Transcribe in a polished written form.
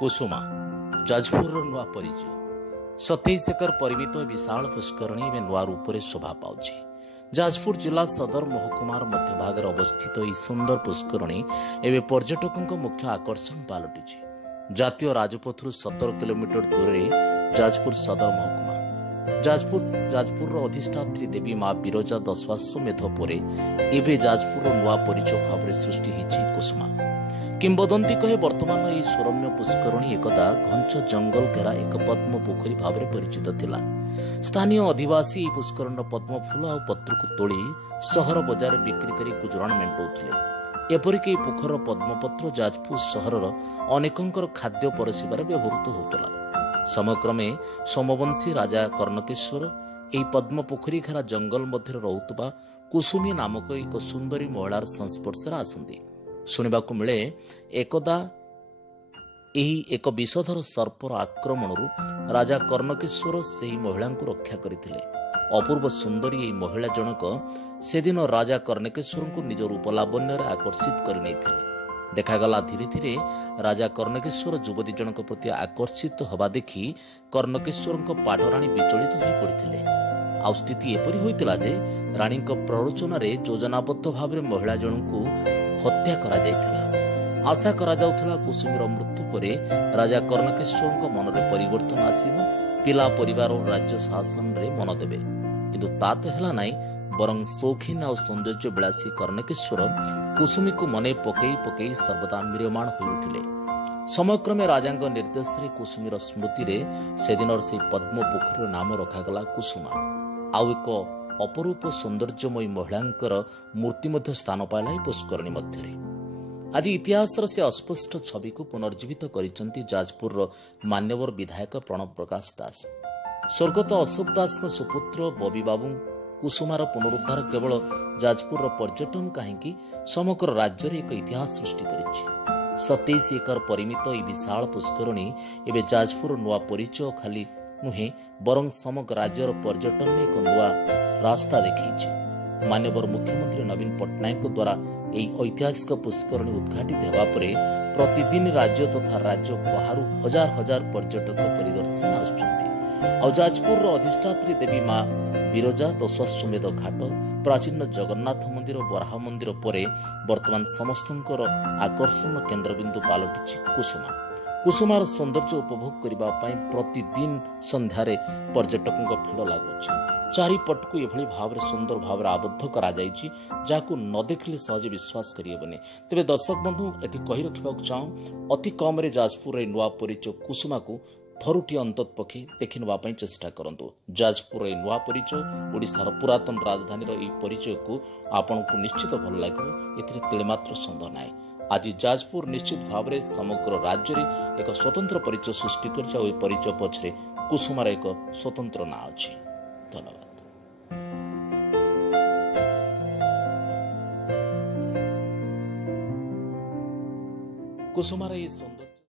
कुसुमा जाजपुर नुआ परिचय 27 एकर परिमित विशाल पुष्करणी एवं नुआ रूप से शोभा पाउछि। जाजपुर जिला सदर महकुमार मध्यभाग अवस्थित यह सुंदर पुष्करणी एवं पर्यटकों मुख्य आकर्षण पलटि। जातीय राजपथर 17 किलोमीटर दूर जाजपुर सदर महकुमा जाजपुर अधिष्ठात्री देवी मां बिरजा दशाश्वमेध पर एवं जाजपुर नुआ परिचय भाव सृष्टि होइछि कुसुमा। किंबदंती कहे वर्तमान यह सुरम्य पुष्करणी एकदा घंच जंगल घेरा एक पद्म पोखरी भाव परिचित थिला। स्थानीय अधिवासी यह पुष्करण पद्म फूल और पत्र को तोड़ी सहर बजार बिक्री कर गुजराण मेंटाउथिले। एपरिक पोखर पद्मपत्र जाजपुर सहर अनेकंकर खाद्य परसिबार व्यवहृत होतला। समक्रमे सोमवंशी राजा कर्णकेश्वर यह पद्म पोखरी घेरा जंगल मध्य रहुतबा कुसुमी नामक एक सुंदरी महिलार संस्पर्शରେ आसंती। शुणवाक मिले एकदा एक विषधर सर्पर आक्रमणरू राजा कर्णकेश्वर से महिला को रक्षा करते। अपूर्व सुंदरी यह महिला जनक से दिन राजा कर्णकेश्वर को निज रूपलावण्य आकर्षित करने देखागला। धीरे धीरे राजा कर्णकेश्वर युवती जनक प्रति आकर्षित हवा देखि कर्णकेश्वर पाठराणी विचलित हो पड़ते। आउ स्थिति एपरी होइतिला जे रानी प्ररोचन योजनाबद्ध भाव महिला जनक हत्या करा जायतिला। आशा करा जाउथला कुसुमीर मृत्यु परे राजा कर्णकेश्वर मन में परिवर्तन आसीबो, पिला परिवार और राज्य शासन रे मन देबे। किंतु ता तो हेला नाई, बरं शौखीन और सौंदर्य विलासी कर्णकेश्वर कुसुमी को मने पकई पकई सर्वदा म्रियमाण हो उठिले। समयक्रमे राजांग निर्देश रे कुसुमीर स्मृति रे से दिन से पद्म पोखरी नाम रखागला कुसुमा। आउ एक अपरूप सौंदर्यमयी महिलांकर मूर्ति मध्य स्थान पाइला पुष्करणी मध्य। आज इतिहास से अस्पष्ट छवि को पुनर्जीवित करिसेंती जाजपुर मान्यवर विधायक प्रणव प्रकाश दास। स्वर्गत अशोक दास सुपुत्र बबी बाबू कुसुमार पुनरुद्धार केवल जाजपुर पर्यटन कहीं समग्र राज्य एक इतिहास सृष्टि करिछि। 27 एकर परिमित यह विशाल पुष्करणी एवं जाजपुर नुआ परिचय खाली नुहे बरं समग्र राज्यर पर्यटन एक नुआ रास्ता देखी। मान्यवर मुख्यमंत्री नवीन पट्टनायक द्वारा यह ऐतिहासिक पुष्करणी उद्घाटित होगा परे प्रतिदिन राज्य तथा राज्य बाहर हजार हजार पर्यटक परिदर्शन आसुछंती। जाजपुर अधिष्ठात्री देवी मां बिरजा दशाश्वमेध घाट प्राचीन जगन्नाथ मंदिर बराह मंदिर परे वर्तमान समस्तंकर आकर्षण केन्द्रबिंदु पलटि कुसुमा। कुसुमार सौंदर्य उपभोग करने प्रतिदिन संध्यारे पर्यटकों भीड़ लगुच। चारिपट को यह भाव सुंदर भाव आबद्ध करा जाकु न देखिले सहज विश्वास करेबने। तेरे दर्शक बंधु एटी कही रखा चाहूँ अति कम जाजपुर नुआ परिचय कुसुमा को थरुटी अंतत पक्षी देखि नापी चेष्टा करंतु। जाजपुर नुआ परिचय ओडिशार पुरातन राजधानी यह परिचय को आपण को निश्चित भल लगे, एथिरे तिलेमात्र सन्देह नाई। आज जाजपुर निश्चित भाव में समग्र राज्य में एक स्वतंत्र परिचय सृष्टि कर परिचय पछरे कुसुमार एक स्वतंत्र ना अछि। धन्यवाद। कुसुमार ये सुंदर